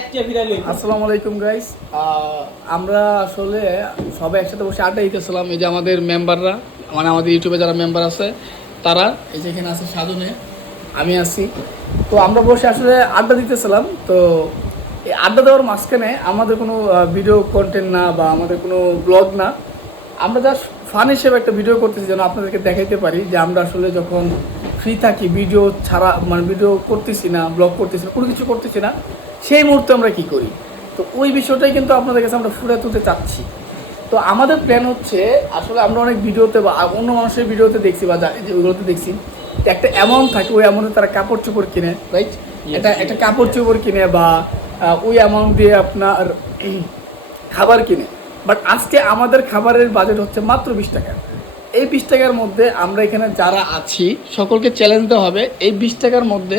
আসসালামু আলাইকুম গাইস। আমরা আসলে সবাই একসাথে বসে আড্ডা দিতেছিলাম। এই যে আমাদের মেম্বাররা, মানে আমাদের ইউটিউবে যারা মেম্বার আছে তারা, এই যে এখানে আছে সাধনে, আমি আছি। তো আমরা বসে আসলে আড্ডা দিতেছিলাম। তো এই আড্ডা দেওয়ার মাঝখানে আমাদের কোনো ভিডিও কন্টেন্ট না বা আমাদের কোনো ব্লগ না, আমরা জাস্ট ফান হিসেবে একটা ভিডিও করতেছি যেন আপনাদেরকে দেখাইতে পারি যে আমরা আসলে যখন ফ্রি থাকি, ভিডিও ছাড়া মানে ভিডিও করতেছি না, ব্লগ করতেছি না, কোনো কিছু করতেছি না, সেই মুহূর্তে আমরা কি করি। তো ওই বিষয়টাই কিন্তু আপনাদের কাছে আমরা ফুটে তুলতে চাচ্ছি। তো আমাদের প্ল্যান হচ্ছে, আসলে আমরা অনেক ভিডিওতে বা অন্য মানুষের ভিডিওতে দেখছি বা ওইগুলোতে দেখছি একটা অ্যামাউন্ট থাকে, ওই অ্যামাউন্টে তারা কাপড় চোপড় কিনে, রাইট? একটা কাপড় চোপড় কিনে বা ওই অ্যামাউন্ট দিয়ে আপনার খাবার কিনে। বাট আজকে আমাদের খাবারের বাজেট হচ্ছে মাত্র 20 টাকা। এই 20 টাকার মধ্যে আমরা এখানে যারা আছি সকলকে চ্যালেঞ্জ দেওয়া হবে, এই 20 টাকার মধ্যে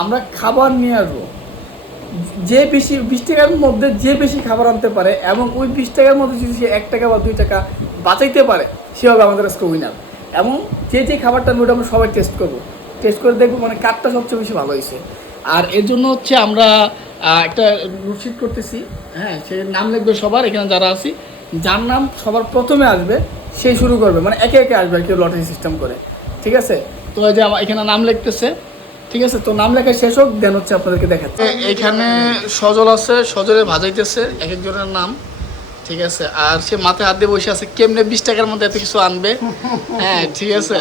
আমরা খাবার নিয়ে আসবো। যে বেশি 20 টাকার মধ্যে যে বেশি খাবার আনতে পারে এবং ওই 20 টাকার মধ্যে যদি সে 1 টাকা বা 2 টাকা বাঁচাইতে পারে, সে হবে আমাদের আজকে উইনার। এবং যে খাবারটা ওটা আমরা সবাই টেস্ট করে দেখবো মানে কারটা সবচেয়ে বেশি ভালো হয়েছে। আর এর জন্য হচ্ছে আমরা একটা রুটশিট করতেছি। হ্যাঁ, সে নাম লিখবে সবার, এখানে যারা আছি যার নাম সবার প্রথমে আসবে সেই শুরু করবে, মানে একে একে আসবে কেউ লটারি সিস্টেম করে, ঠিক আছে? তো এই যে আমার এখানে নাম লিখতেছে, ঠিক আছে? তো নাম লেখা শেষ হোক, দেন হচ্ছে আপনাদেরকে দেখাচ্ছে। এখানে সজল আছে, সজলে ভাজাইতেছে এক একজনের নাম, ঠিক আছে? আর সে মাথায় হাত দিয়ে বসে আছে কেমনে 20 টাকার মধ্যে এত কিছু আনবে। হ্যাঁ, ঠিক আছে।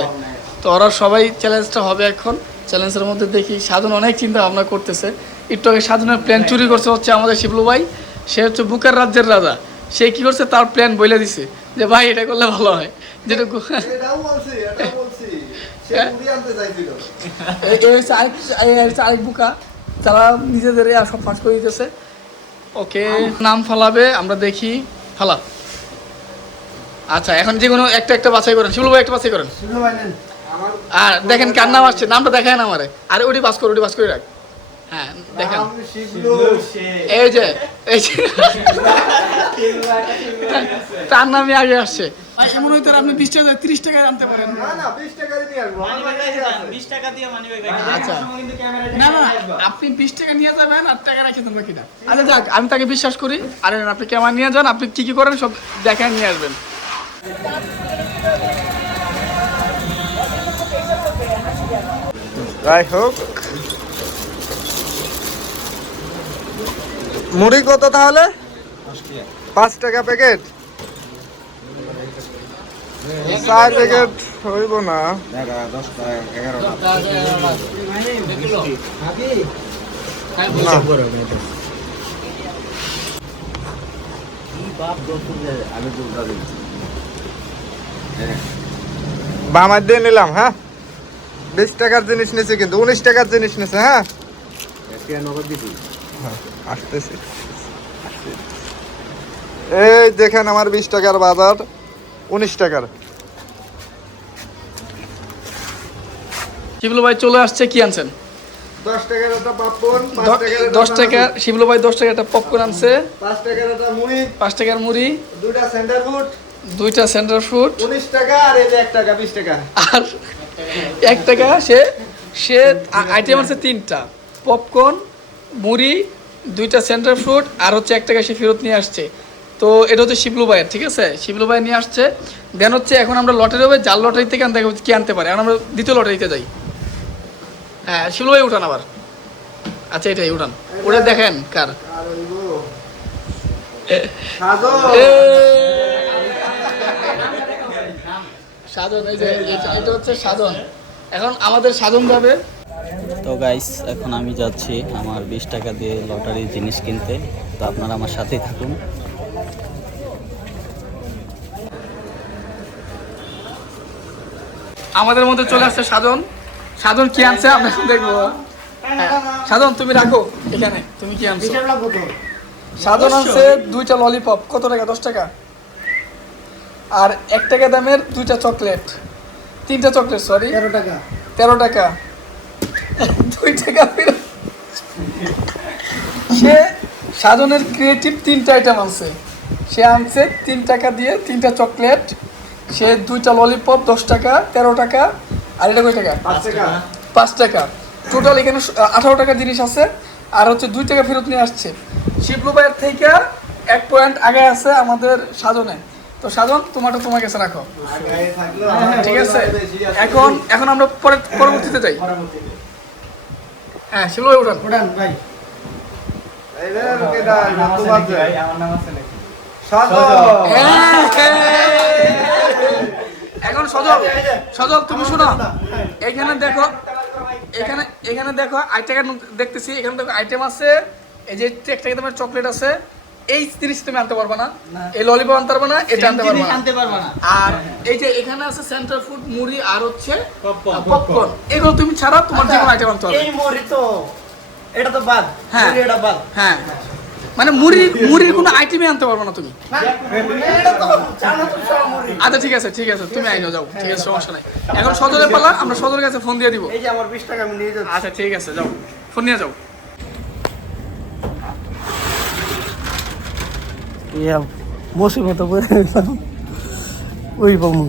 তো ওরা সবাই চ্যালেঞ্জটা হবে এখন। চ্যালেঞ্জের মধ্যে দেখি সাধন অনেক চিন্তা ভাবনা করতেছে। একটু আগে সাধনের প্ল্যান চুরি করছে হচ্ছে আমাদের শিবলু ভাই। সে হচ্ছে বুকার রাজ্যের রাজা। সে কি করছে, তার প্ল্যান বলে দিছে যে ভাই এটা করলে ভালো হয়, যেটা আরেক বুকা যারা নিজেদের সব ফাঁস করে দিতেছে। ওকে, নাম ফালাবে, আমরা দেখি। ফালা। আচ্ছা, এখন যে কোনো একটা বাছাই করেন। শিবলু ভাই একটা বাছাই করেন। আর দেখেন কার নাম আসছে, নামটা দেখায় না আমারে। আরে ওটি বাস করে রাখ। হ্যাঁ, দেখেন এই যে তার নামই আগে আসছে। এমন হইতে আপনি 20 টাকা 30 টাকায় আনতে পারেন। আচ্ছা, না আপনি 20 টাকা নিয়ে যাবেন আর টাকা রেখে দেন বাকিটা। আচ্ছা যাক, আমি তাকে বিশ্বাস করি। আরে আপনি ক্যামেরা নিয়ে যান, আপনি কি করেন সব দেখে নিয়ে আসবেন। যাই হোক, মুড়ি কত তাহলে? 5 টাকা প্যাকেট। 4 প্যাকেট হইব না। বামার দিয়ে নিলাম। হ্যাঁ, 20 টাকার জিনিস নিয়েছে কিন্তু 19 টাকার জিনিস নিয়েছে। হ্যাঁ, আসতেছি। এই দেখেন আমার 20 টাকার বাজার 19 টাকার। শিবলু ভাই চলে আসছে, কি আনছেন? 10 টাকার একটা পপকর্ন, 10 টাকা। শিবলু ভাই 10 টাকা একটা পপকর্ন আনছে, 5 টাকার একটা মুড়ি, 5 টাকার মুড়ি, 2টা সেন্টার ফুড, 2টা সেন্টার ফুড, 19 টাকা। আর এই যে 1 টাকা 20 টাকা। আর 1 টাকা। সে আইটেম আছে 3টা, পপকর্ন, মুড়ি, 2টা সেন্টার ফুড, আর হচ্ছে 1 টাকা সে ফেরত নিয়ে আসছে। তো এটা হচ্ছে শিবলু ভাইয়ের, ঠিক আছে? শিবলু ভাই নিয়ে আসছে। দেন হচ্ছে এখন আমরা লটারি হবে, জাল লটারি থেকে আনতে কি আনতে পারে। এখন আমরা দ্বিতীয় লটারিতে যাই। হ্যাঁ, শিবলু ভাই উঠান আবার। আচ্ছা, এটাই উঠান, ওটা দেখেন কার। সাধন, এই যে এটা হচ্ছে সাধন। এখন আমাদের সাধন যাবে। তো গাইস, এখন আমি যাচ্ছি আমার 20 টাকা দিয়ে লটারির জিনিস কিনতে। তো আপনারা আমার সাথেই থাকুন। আমাদের মধ্যে চলে আসছে সাধন। সাধন কি আনছে আমরা দেখবো। সাধন তুমি রাখো এখানে, তুমি কি আনছো? সাধন আনছে 2টা ললিপপ। কত টাকা? 10 টাকা। আর 1 টাকা দামের 2টা চকলেট, 3টা চকলেট, সরি 13 টাকা। 2 টাকা ফেরত। সে সাধনের ক্রিয়েটিভ 3টা আইটেম আনছে। সে আনছে 3 টাকা দিয়ে 3টা চকলেট, সে 2টা ললিপপ 10 টাকা, 13 টাকা, আর এটা কয় টাকা? 5 টাকা। টোটাল এখানে 18 টাকার জিনিস আছে। আর হচ্ছে 2 টাকা ফেরত নিয়ে আসছে। শিবলু ভাইয়ের থেকে 1 পয়েন্ট আগে আছে আমাদের সাজনে। তো সাজন তোমারটা তোমার কাছে রাখো, ঠিক আছে? এখন আমরা পরবর্তীতে যাই। হ্যাঁ শিবলু ভাই উঠান ভাই। এখন সজল তুমি শোনো, এখানে দেখো, এখানে দেখো আইটেম দেখতেছি, এখানে দেখো আইটেম আছে। এই যে একটা তোমার চকলেট আছে, এই জিনিস তুমি আনতে পারবে না, এই ললিপপ আনতে পারবে না, এটা আনতে পারবে না। আর এই যে এখানে আছে সেন্টার ফুড মুড়ি আর হচ্ছে পপকর্ন, এগুলো তুমি ছাড়া তোমার যে কোনো আইটেম আনতে হবে। এই মুড়ি তো এটা তো বাদ, হ্যাঁ মুড়ি এটা বাদ। হ্যাঁ, মানে মুড়ির কোনো আইটেমই আনতে পারবে না তুমি। এটা তো জানো তো সব মুড়ি। আচ্ছা ঠিক আছে তুমি আইনো যাও, ঠিক আছে সমস্যা নাই। এখন সজলের পালা, আমরা সজলের কাছে ফোন দিয়ে দিব। এই যে আমার 20 টাকা আমি নিয়ে যাচ্ছি। আচ্ছা ঠিক আছে, যাও ফোন নিয়ে যাও। ইয়া মুসিবত পড়ে গেলাম ওই বামু।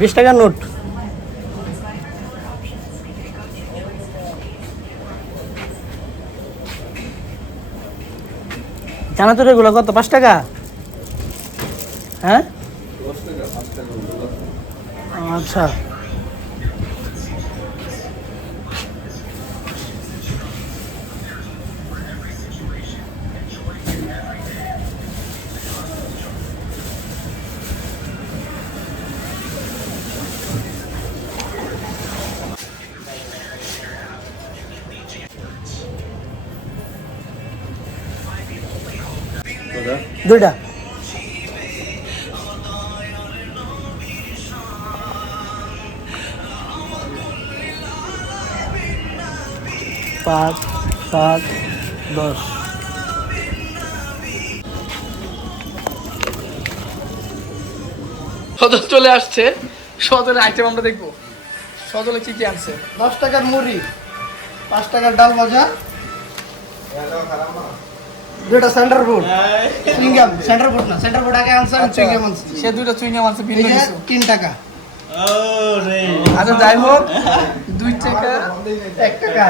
বিশ টাকার নোট। জানা তো এগুলো কত? 5 টাকা? হ্যাঁ আচ্ছা। দুইটা। পাঁচ, 7, 10। সজল চলে আসছে, সজলের আইটেম আমরা দেখবো সজলে কি কি আনছে। 10 টাকার মুড়ি, 5 টাকার ডাল ভাজা, দুটো centre food, chewing gum. Centre food না, সেন্টার ফুড আগে আনছে, আমি চুইংগাম আনছি। সে দুইটা চুইংগাম আনছে, বিল এই যে দিছো। 3 টাকা। আচ্ছা যাই হোক, 2 টাকা, 1 টাকা,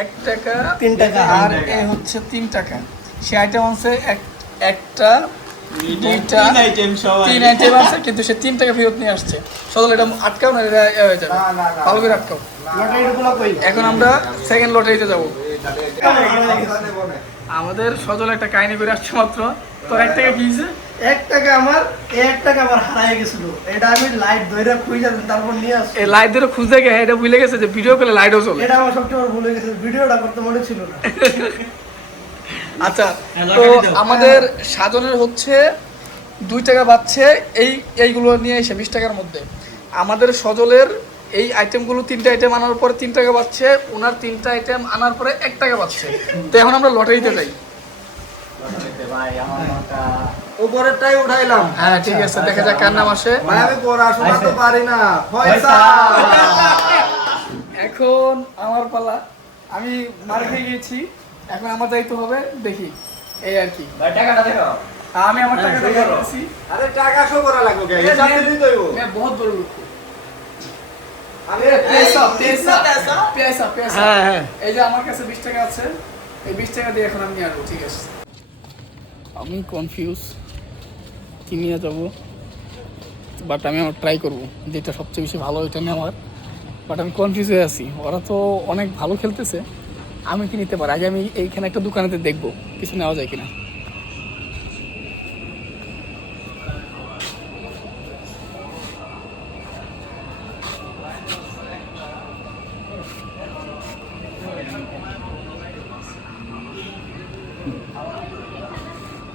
1 টাকা, 3 টাকা। আর এ হচ্ছে 3 টাকা। সে আইটেম আছে একটা, দুইটা, 3 আইটেম আছে, কিন্তু সে 3 টাকা ফেরত নিয়ে আসছে। সজল এটা আটকাও না, এটা হয়ে যাবে, ভালো করে আটকাও। লটারিগুলো কই? এখন আমরা সেকেন্ড লটারিতে যাব। আমাদের সজল একটা কাহিনী করে আসছে মাত্র। তোর 1 টাকা কি হয়েছে? 1 টাকা আমার, 1 টাকা আমার হারায় গেছিল। এটা আমি লাইট ধরে খুঁজে তারপর নিয়ে আসছি। এই লাইট ধরে খুঁজে গিয়ে এটা ভুলে গেছে যে ভিডিও করলে লাইটও চলে। এটা আমার সবচেয়ে বড় ভুল হয়ে গেছে, ভিডিওটা করতে মনে ছিল না। আচ্ছা, তো আমাদের সাজনের হচ্ছে 2 টাকা বাচ্ছে এইগুলো নিয়ে এসে 20 টাকার মধ্যে। আমাদের সজলের এই আইটেমগুলো 3টা আইটেম আনার পরে 3 টাকা পাচ্ছে, ওনার 3টা আইটেম আনার পরে 1 টাকা পাচ্ছে। তো এখন আমরা লটারিতে যাই। উপরেরটাই উঠাইলাম। হ্যাঁ ঠিক আছে, দেখা যাক কার নাম আসে। ভাই আমি পড়াশোনা তো পারি না। পয়সা। এখন আমার পালা, আমি মার খেয়ে গিয়েছি, এখন আমার দায়িত্ব হবে, দেখি এই আর কি। আমি আমার টাকা দেখাচ্ছি। আরে টাকা শো করা লাগবে কে? হিসাব দিলেই তো হইব। मैं बहुत बड़ा लोग हूँ। আরে পেশা। হ্যাঁ হ্যাঁ। এই যে আমার কাছে 20 টাকা আছে, এই 20 টাকা দিয়ে এখন আমি নিয়ে আসবো, ঠিক আছে? আমি কনফিউজ কি নিয়ে যাবো, বাট আমি আমার ট্রাই করবো, যেটা সবচেয়ে বেশি ভালো ওইটা নেওয়ার। বাট আমি কনফিউজ হয়ে আছি, ওরা তো অনেক ভালো খেলতেছে, আমি কি নিতে পারি? আগে আমি এইখানে একটা দোকানেতে দেখবো কিছু নেওয়া যায় কিনা।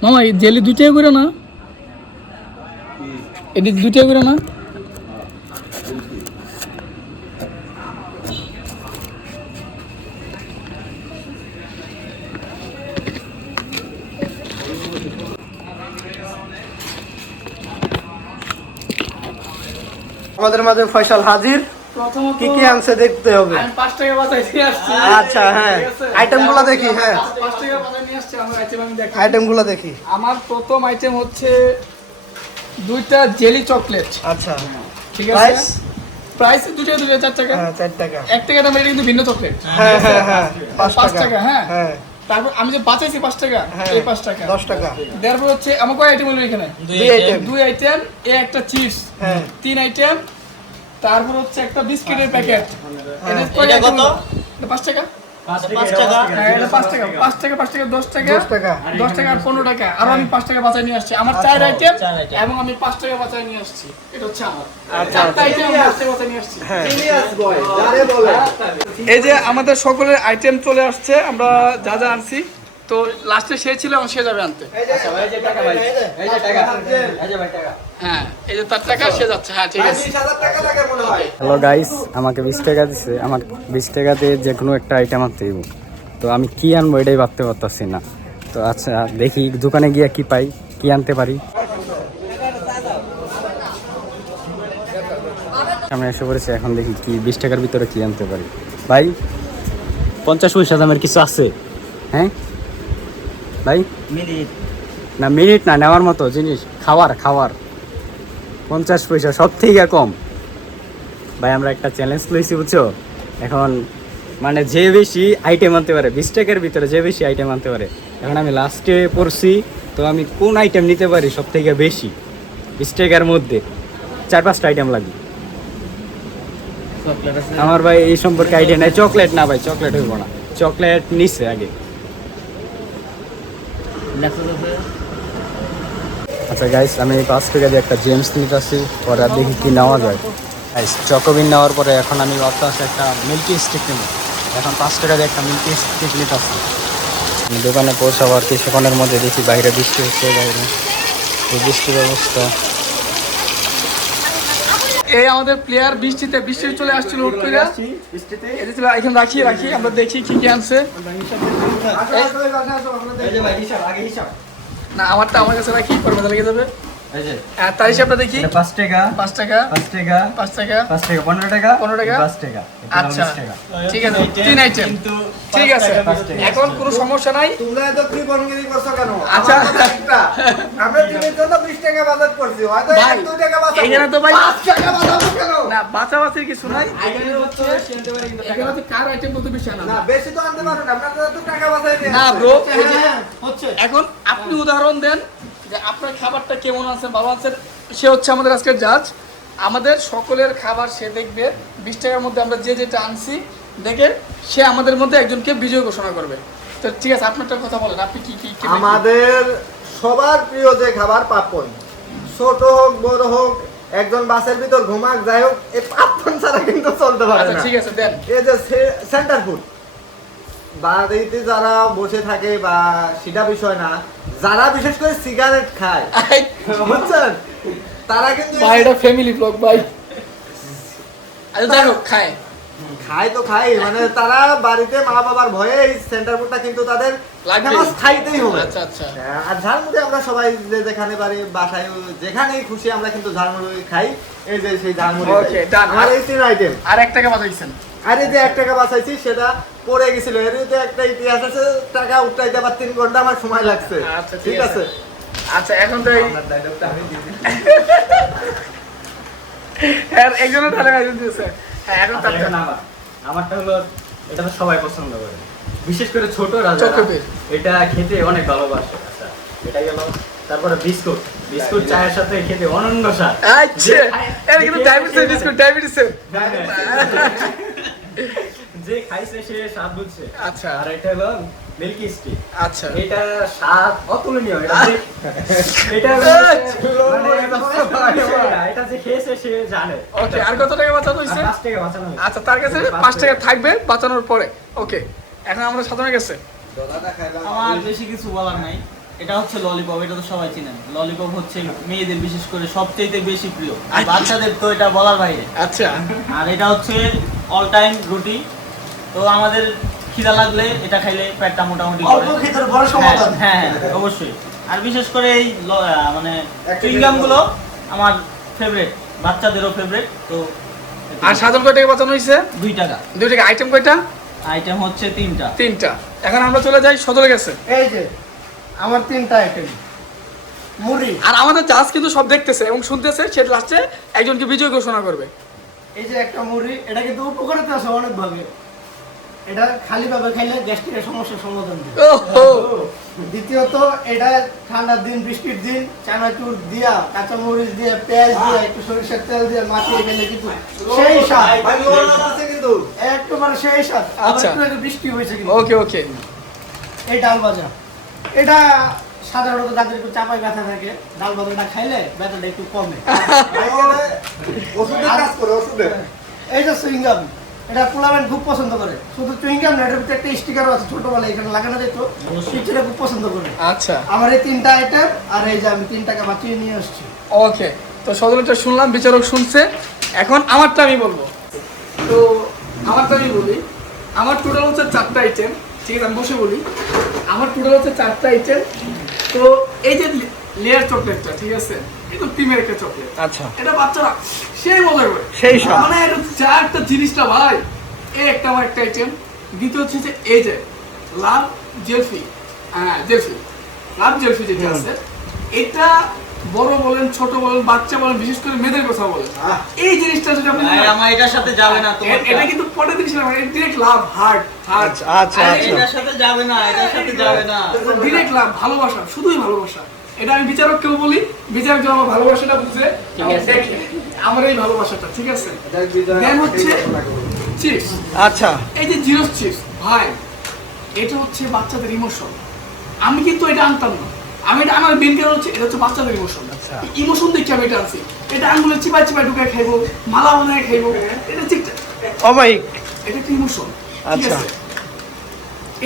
মামা এই জেলি 2 টাকা করে না? এটি 2 টাকা করে না? আমাদের মাঝে ফয়সাল হাজির। প্রথমত কি কি আনছে দেখতে হবে। আমি 5 টাকা বাজাই দিয়ে আসছি। আচ্ছা হ্যাঁ, আইটেমগুলো দেখি। হ্যাঁ 5 টাকা বাজাই নিয়ে আসছি, আমার আইটেম আমি দেখাই। আইটেমগুলো দেখি। আমার প্রথম আইটেম হচ্ছে দুইটা জেলি চকলেট। আচ্ছা ঠিক আছে, প্রাইস প্রাইস দুটো 4 টাকা। 4 টাকা। 1 টাকা দাম, এটা কিন্তু ভিন্ন চকলেট। হ্যাঁ হ্যাঁ হ্যাঁ 5 টাকা। হ্যাঁ, হ্যাঁ তারপর আমি যে বাঁচাইছি 5 টাকা, হ্যাঁ, এই 5 টাকা। 10 টাকা। তারপর হচ্ছে আমার কয় আইটেম হলো এখানে? 2 আইটেম। 2 আইটেম, একটা চিপস, হ্যাঁ 3 আইটেম, তারপর হচ্ছে একটা বিস্কিটের প্যাকেট। এটা এটা কত? 5 টাকা। 5 টাকা। হ্যাঁ, এটা 5 টাকা। 5 টাকা 5 টাকা 10 টাকা, 10 টাকা। 10 টাকা আর 15 টাকা। আর আমি 5 টাকা বাঁচাই নিয়ে আসছি। আমার 4 আইটেম 4 আইটেম। এবং আমি 5 টাকা বাঁচাই নিয়ে আসছি। এটা হচ্ছে আমার আচ্ছা, 4টা আইটেম 5 টাকা বাঁচাই নিয়ে আসছি। হ্যাঁ সিরিয়াস বয় যারে বলে। এই যে আমাদের সকলের আইটেম চলে আসছে, আমরা যা যা আনছি। তো লাস্টে সে ছিল এবং সে যাবে আনতে। এই যে টাকা ভাই, এই যে টাকা, এই যে ভাই টাকা। হ্যাঁ, এই যে তার টাকা, সে যাচ্ছে। হ্যাঁ, ঠিক আছে। 20,000 টাকা লাগে মনে হয়। হ্যালো গাইস, আমাকে 20 টাকা দিছে। আমার 20 টাকাতে যে কোনো একটা আইটেম আনতে দিব। তো আমি কি আনবো এটাই ভাবতে পারতেছি না। তো আচ্ছা দেখি দোকানে গিয়ে কি পাই, কি আনতে পারি। আমি এসে পড়েছি, এখন দেখি কি 20 টাকার ভিতরে কি আনতে পারি। ভাই 50 পয়সা দামের কিছু আছে? হ্যাঁ ভাই, না মিনিট না, নেওয়ার মতো জিনিস, খাবার 50 পয়সা সব থেকে কম। ভাই আমরা একটা চ্যালেঞ্জ লইছি বুঝছো, এখন মানে যে বেশি আইটেম আনতে পারে 20 টাকার ভিতরে, যে বেশি আইটেম আনতে পারে। এখন আমি লাস্টে পড়ছি, তো আমি কোন আইটেম নিতে পারি সব থেকে বেশি 20 টাকার মধ্যে? 4-5টা আইটেম লাগবে। আমার ভাই এই সম্পর্কে আইডিয়া নাই। চকলেট না ভাই, চকলেট হইব না। চকলেট নিচ্ছে আগে। আচ্ছা গাইস, আমি 5 টাকা দিয়ে একটা জেমস নিতে আসি, পরে আর দেখি কি নেওয়া যায়। গাইস চকোবিন নেওয়ার পরে এখন আমি ভাবতে আসি একটা মিল্কি স্টিক নেব। এখন 5 টাকা দিয়ে একটা মিল্কি স্টিক নিতে আসি। আমি দোকানে পৌঁছাবার কিছুক্ষণের মধ্যে দেখি বাইরে বৃষ্টি হচ্ছে। বাইরে এই বৃষ্টির অবস্থা। এই আমাদের প্লেয়ার বৃষ্টিতে চলে আসছিল হুট করে। বৃষ্টিতে এই যে ছিল, এখানে রাখি আমরা দেখি কি কি আনছে। এই যে ভাই হিসাব, আগে হিসাব। না, আমারটা আমার কাছে রাখি, পরে বাজারে লেগে যাবে। এই যে তার হিসাবটা দেখি। 5 টাকা, 5 টাকা, 5 টাকা, 5 টাকা, 5 টাকা, 15 টাকা, 15 টাকা, 5 টাকা। আচ্ছা ঠিক আছে, 3 আইটেম। ঠিক আছে, এখন কোনো সমস্যা নাই। তোমরা এত ফ্রি বনগিরি করছো কেন? আচ্ছা। আমাদের একটা আমরা দিনের জন্য 20 টাকা বাজার করছি, হয়তো ভাই, 2 টাকা বাজার। এখানে তো ভাই 5 টাকা বাজাবো কেন? না, বাঁচাবাচির কিছু নাই। এখানে হচ্ছে কার আইটেম বলতে বেশি আনা না বেশি তো আনতে পারেন, আপনারা তো টাকা বাজাই দিয়ে। না ব্রো, হচ্ছে এখন আপনি উদাহরণ দেন যে আপনার খাবারটা কেমন আছে, ভালো আছে। সে হচ্ছে আমাদের আজকের জাজ। আমাদের সকলের খাবার সে দেখবে। 20 টাকার মধ্যে আমরা যে যেটা আনছি দেখে সে আমাদের মধ্যে একজনকে বিজয় ঘোষণা করবে। তো ঠিক আছে, আপনারটা কথা বলেন, আপনি কি কি কি আমাদের সবার প্রিয় যে খাবার পাপন, ছোট হোক বড় হোক, একজন বাসের ভিতর ঘুমাক যাই হোক, এই পাপন ছাড়া কিন্তু চলতে পারে আচ্ছা না। ঠিক আছে, দেন। এই যে সেন্টার ফুড, বাড়িতে যারা বসে থাকে বা সেটা বিষয় না, যারা বিশেষ করে সিগারেট খায় বুঝছেন, তারা কিন্তু ভাই এটা ফ্যামিলি ব্লগ ভাই। আচ্ছা যাই হোক, খায় খায় তো খায়, মানে তারা বাড়িতে মা বাবার ভয়ে এই সেন্টার ফুডটা কিন্তু তাদের লাগবে। famous খাইতেই হবে। আচ্ছা আচ্ছা, আর ঝালমুড়ি আমরা সবাই যে যেখানে বাড়ি বাসায় যেখানেই খুশি আমরা কিন্তু ঝালমুড়ি খাই। এই যে সেই ঝালমুড়ি Okay, done. আমার এই 3 আইটেম। আর 1 টাকা বাঁচাইছেন। আর এই যে 1 টাকা বাঁচাইছি সেটা পড়ে গেছিল, এর তো একটা ইতিহাস আছে, টাকা উঠাইতে আবার 3 ঘন্টা আমার সময় লাগছে। আচ্ছা, ঠিক ঠিক আছে। আচ্ছা এখন তো এই আমার ডায়লগটা আমি দিয়ে দিই। আর একজনের তাহলে একজন দিয়েছে। হ্যাঁ, এখন তার এখন আমারটা হলো, এটা তো সবাই পছন্দ করে, বিশেষ করে ছোট রাজা চকোবের। এটা খেতে অনেক ভালোবাসে। আচ্ছা এটা গেল। তারপরে বিস্কুট, বিস্কুট চায়ের সাথে খেতে অনন্য স্বাদ। আচ্ছা, এর কিন্তু ডায়াবেটিস বিস্কুট, ডায়াবেটিস। যে খাইছে সে স্বাদ বুঝছে। আচ্ছা। আর এটা হলো মিল্কি স্টিক। আচ্ছা, এটা স্বাদ অতুলনীয়। এটা এটা এটা যে খেয়েছে সে জানে। ওকে, আর কত টাকা বাঁচানো হয়েছে? 5 টাকা বাঁচানো হয়েছে। আচ্ছা, তার কাছে 5 টাকা থাকবে বাঁচানোর পরে। ওকে, এখন আমরা সাধারণ গেছে। আমার বেশি কিছু বলার নাই। এটা হচ্ছে ললিপপ, এটা তো সবাই চিনেন। ললিপপ হচ্ছে মেয়েদের বিশেষ করে সবচেয়ে বেশি প্রিয়, আর বাচ্চাদের তো এটা বলার বাইরে। আচ্ছা, আর এটা হচ্ছে অল টাইম রুটি। তো আমাদের খিদা লাগলে এটা খাইলে পেটটা মোটামুটি অল্প ভরে। খেতে বড় সমাধান। হ্যাঁ হ্যাঁ অবশ্যই। আর বিশেষ করে এই মানে চুইংগাম গুলো আমার ফেভারিট, বাচ্চাদেরও ফেভারিট। তো আর সাধারণ কয় টাকা বাঁচানো হয়েছে? 2 টাকা। 2 টাকা। আইটেম কয়টা? আইটেম হচ্ছে 3টা। 3টা। এখন আমরা চলে যাই সদরে গেছে। এই যে আমার 3টা আইটেম। মুড়ি। আর আমাদের জাজ কিন্তু সব দেখতেছে এবং শুনতেছে, সে লাস্টে একজনকে বিজয় ঘোষণা করবে। এই যে একটা মুড়ি, এটা কিন্তু উপকারিতা আছে অনেকভাবে। এটা খালি ভাবে খাইলে গ্যাস্ট্রিকের সমস্যার সমাধান দেয়। ওহো, দ্বিতীয়ত এটা ঠান্ডার দিন, বৃষ্টির দিন চানাচুর দিয়া, কাঁচা মরিচ দিয়ে, পেঁয়াজ দিয়ে, একটু সরিষার তেল দিয়ে মাখিয়ে খেলে কিন্তু সেই স্বাদ, ভাই লোহার আছে কিন্তু একেবারে সেই স্বাদ। আবার আচ্ছা। একটু আগে বৃষ্টি হয়েছে কিন্তু। ওকে ওকে। এই ডাল ভাজা, এটা সাধারণত যাদের একটু চাপাই ব্যথা থাকে, ডাল ভাজাটা খাইলে ব্যথাটা একটু কমে। ভাই এটা ওষুধের কাজ করে, ওষুধের। এই যে সুইংগাম, এটা পোলাবেন খুব পছন্দ করে। শুধু চুইংগাম না, এটার ভিতরে একটা স্টিকারও আছে ছোটবেলায় এখানে লাগানো যেত, পিচ্ছিরা খুব পছন্দ করে। আচ্ছা আমার এই 3টা আইটেম, আর এই যে আমি 3 টাকা বাঁচিয়ে নিয়ে আসছি। ওকে, তো সদরটা শুনলাম, বিচারক শুনছে, এখন আমারটা আমি বলবো। তো আমারটা আমি বলি, আমার টোটাল হচ্ছে 4টা আইটেম, ঠিক আছে? আমি বসে বলি, আমার টোটাল হচ্ছে 4টা আইটেম। তো এই যে লেয়ার চকলেটটা, ঠিক আছে, এই তো ক্রিমের একটা চকলেট, আচ্ছা, এটা বাচ্চারা সেই মজা করে, সেই সব। মানে এটা চারটা জিনিসটা ভাই, এই একটা আমার একটা আইটেম। দ্বিতীয় হচ্ছে যে এই যে লাভ জেলফি, হ্যাঁ জেলফি, লাভ জেলফি যেটা আছে, এটা বড় বলেন, ছোট বলেন, বাচ্চা বলেন, বিশেষ করে মেয়েদের কথা বলেন, এই জিনিসটা যদি আপনি আমার এটার সাথে যাবে না তোমার। এটা কিন্তু পরের দিন ছিল, ডিরেক্ট লাভ, হার্ট হার্ট, আচ্ছা আচ্ছা আচ্ছা। এটার সাথে যাবে না, এটার সাথে যাবে না। ডিরেক্ট লাভ, ভালোবাসা, শুধুই ভালোবাসা। এটা আমি বিচারককেও বলি, বিচারক যে আমার ভালোবাসাটা বুঝে দেখে আমার এই ভালোবাসাটা, ঠিক আছে? দেন হচ্ছে চিপস, আচ্ছা, এই যে জিরো চিপস ভাই, এটা হচ্ছে বাচ্চাদের ইমোশন। আমি কিন্তু এটা আনতাম না, আমি এটা আমার মেন কারণ হচ্ছে এটা হচ্ছে বাচ্চাদের ইমোশন। ইমোশন দেখে আমি এটা আনছি। এটা আঙ্গুলে চিপাই চিপাই ঢুকে খাইবো, মালা বানায় খাইবো, এটা ঠিক, অবাইক। এটা একটা ইমোশন, ঠিক আচ্ছা। আছে?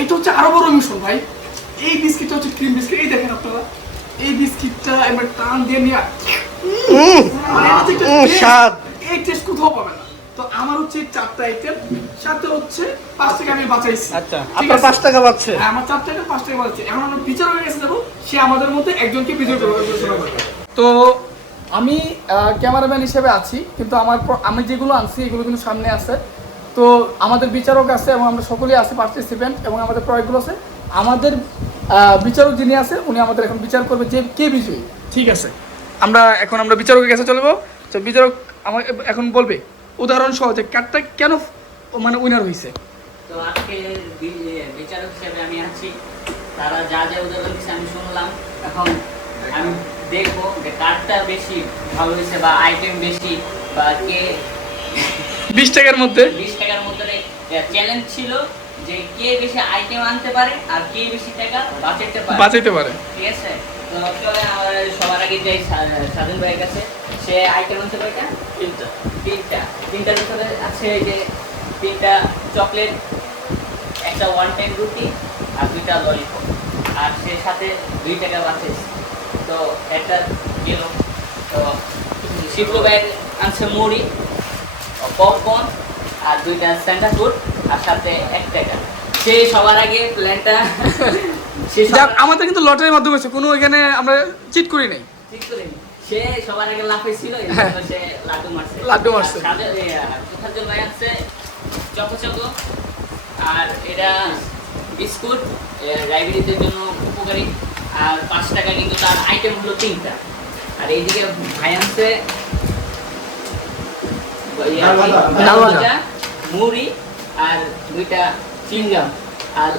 এটা হচ্ছে আরো বড় ইমোশন ভাই। এই বিস্কিটটা হচ্ছে ক্রিম বিস্কিট, এই দেখেন আপনারা, এই বিস্কিটটা এবার টান দিয়ে নিয়ে মানে এটা যে একটা taste, স্বাদ। এই টেস্ট কোথাও পাবে না। তো আমার হচ্ছে 4টা আইটেম, সাথে হচ্ছে 5 টাকা আমি বাঁচাইছি। আচ্ছা, ঠিক আপনার আছে? 5 টাকা পাচ্ছে। হ্যাঁ, আমার 4 টাকা 5 টাকা বাঁচাচ্ছি। এখন আমরা বিচার হয়ে গেছে, যাবো সে আমাদের মধ্যে একজনকে বিজয় করবে, ঘোষণা করবে। তো আমি ক্যামেরাম্যান হিসেবে আছি, কিন্তু আমি যেগুলো আনছি এগুলো কিন্তু সামনে আছে। তো আমাদের বিচারক আছে এবং আমরা সকলেই আছি পার্টিসিপেন্ট, এবং আমাদের প্রয়োগগুলো আছে। আমাদের বিচারক যিনি আছে উনি আমাদের এখন বিচার করবে যে কে বিজয়ী, ঠিক আছে? আমরা বিচারকের কাছে চলবো। তো বিচারক আমাকে এখন বলবে উদাহরণ সহ যে কার্ডটা কেন মানে উইনার হয়েছে। তো আজকে বিচারক হিসেবে আমি আছি, তারা যা যা উদাহরণ দিচ্ছে আমি শুনলাম। এখন আমি দেখবো যে কার্ডটা বেশি ভালো হয়েছে বা আইটেম বেশি, বা কে 20 টাকার মধ্যে 20 টাকার মধ্যে চ্যালেঞ্জ ছিল যে কে বেশি আইটেম আনতে পারে আর কে বেশি টাকা বাঁচাইতে পারে। ঠিক আছে? তো চলে আমার সবার আগে যাই স্বাধীন ভাইয়ের কাছে। সে আইটেম আনতে পারে তিনটার ভিতরে আছে এই যে 3টা চকলেট, একটা 1 টাইম রুটি আর 2টা ললিপপ, আর সে সাথে 2 টাকা বাঁচেছে। তো একটা গেল। তো শিবলু ভাই আনছে মুড়ি, পপকর্ন আর 2টা সেন্টার ফুড, আর সাথে 1 টাকা। সে সবার আগে প্ল্যানটা যাক, আমাদের কিন্তু লটারির মাধ্যমে হয়েছে, কোনো এখানে আমরা চিট করি নাই। ঠিক করে নি। সে সবার আগে লাফাইছিল, এজন্য সে লাড্ডু মারছে। লাড্ডু মারছে। সাজের ভাই আছে চকো চকো, আর এটা বিস্কুট, ডায়াবেটিসের জন্য উপকারী, আর 5 টাকা, কিন্তু তার আইটেম হলো 3টা। আর এইদিকে ভাই আনছে ডাল ভাজা, মুড়ি আর 2টা চিংগাম, আর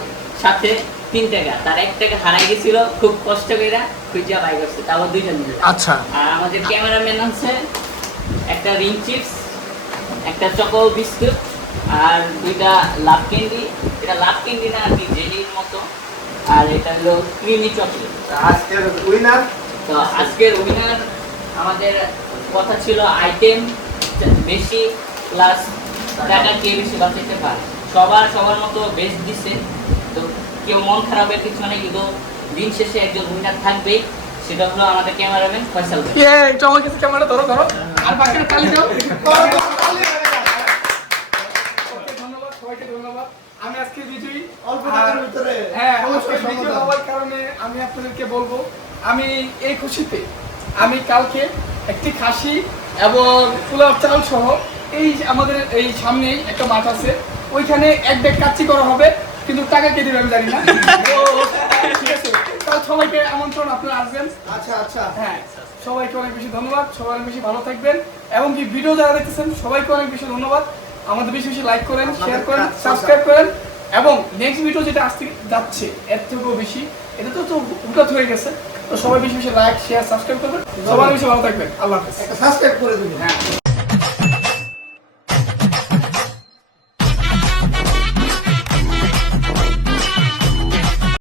সাথে 3 টাকা। তার 1 টাকা হারাই গেছিল, খুব কষ্ট করে খুঁজে বাই করছে, তাও 2টা নিল। আচ্ছা, আর আমাদের ক্যামেরাম্যান আছে একটা রিং চিপস, একটা চকো বিস্কুট আর 2টা লাভ ক্যান্ডি। এটা লাভ ক্যান্ডি না, আর কি জেলির মতো, আর এটা হলো ক্রিমি চকলেট। আজকের উইনার তো আজকের উইনার আমাদের কথা ছিল আইটেম বেশি প্লাস টাকা কে বেশি বাঁচাতে পারে। সবার মতো বেস্ট দিচ্ছে, তো কেউ মন খারাপের কিছু নেই, কিন্তু দিন শেষে একজন উইনার থাকবেই, সেটা হলো আমাদের ক্যামেরাম্যান ফয়সাল ভাই। একটু আমার কাছে ক্যামেরা ধরো, আর বাকিটা তালি দাও। ওকে, ধন্যবাদ সবাইকে, ধন্যবাদ। আমি আজকে বিজয়ী, অল্প টাকার ভিতরে হ্যাঁ, সমস্যার আজকে বিজয়ী সমাধান। হওয়ার কারণে আমি আপনাদেরকে বলবো, আমি এই খুশিতে আমি কালকে একটি খাসি এবং পোলাও চাল সহ আমাদের এই সামনেই একটা মাঠ আছে, ওইখানে 1 ব্যাগ কাচ্চি করা হবে, কিন্তু টাকা কে দেবে আমি জানি না। তো ঠিক আছে, তার সবাইকে আমন্ত্রণ, আপনারা আসবেন। আচ্ছা আচ্ছা হ্যাঁ, সবাইকে অনেক বেশি ধন্যবাদ, সবাই অনেক বেশি ভালো থাকবেন এবং কি ভিডিও যারা দেখতেছেন সবাইকে অনেক বেশি ধন্যবাদ। আমাদের বেশি বেশি লাইক করেন, শেয়ার করেন, সাবস্ক্রাইব করেন এবং নেক্সট ভিডিও যেটা আসতে যাচ্ছে এর থেকেও বেশি, এটা তো হুটাত হয়ে গেছে, তো সবাই বেশি বেশি লাইক শেয়ার সাবস্ক্রাইব করবেন, সবাই বেশি ভালো থাকবেন। আল্লাহ হাফেজ। সাবস্ক্রাইব করে দিন। হ্যাঁ।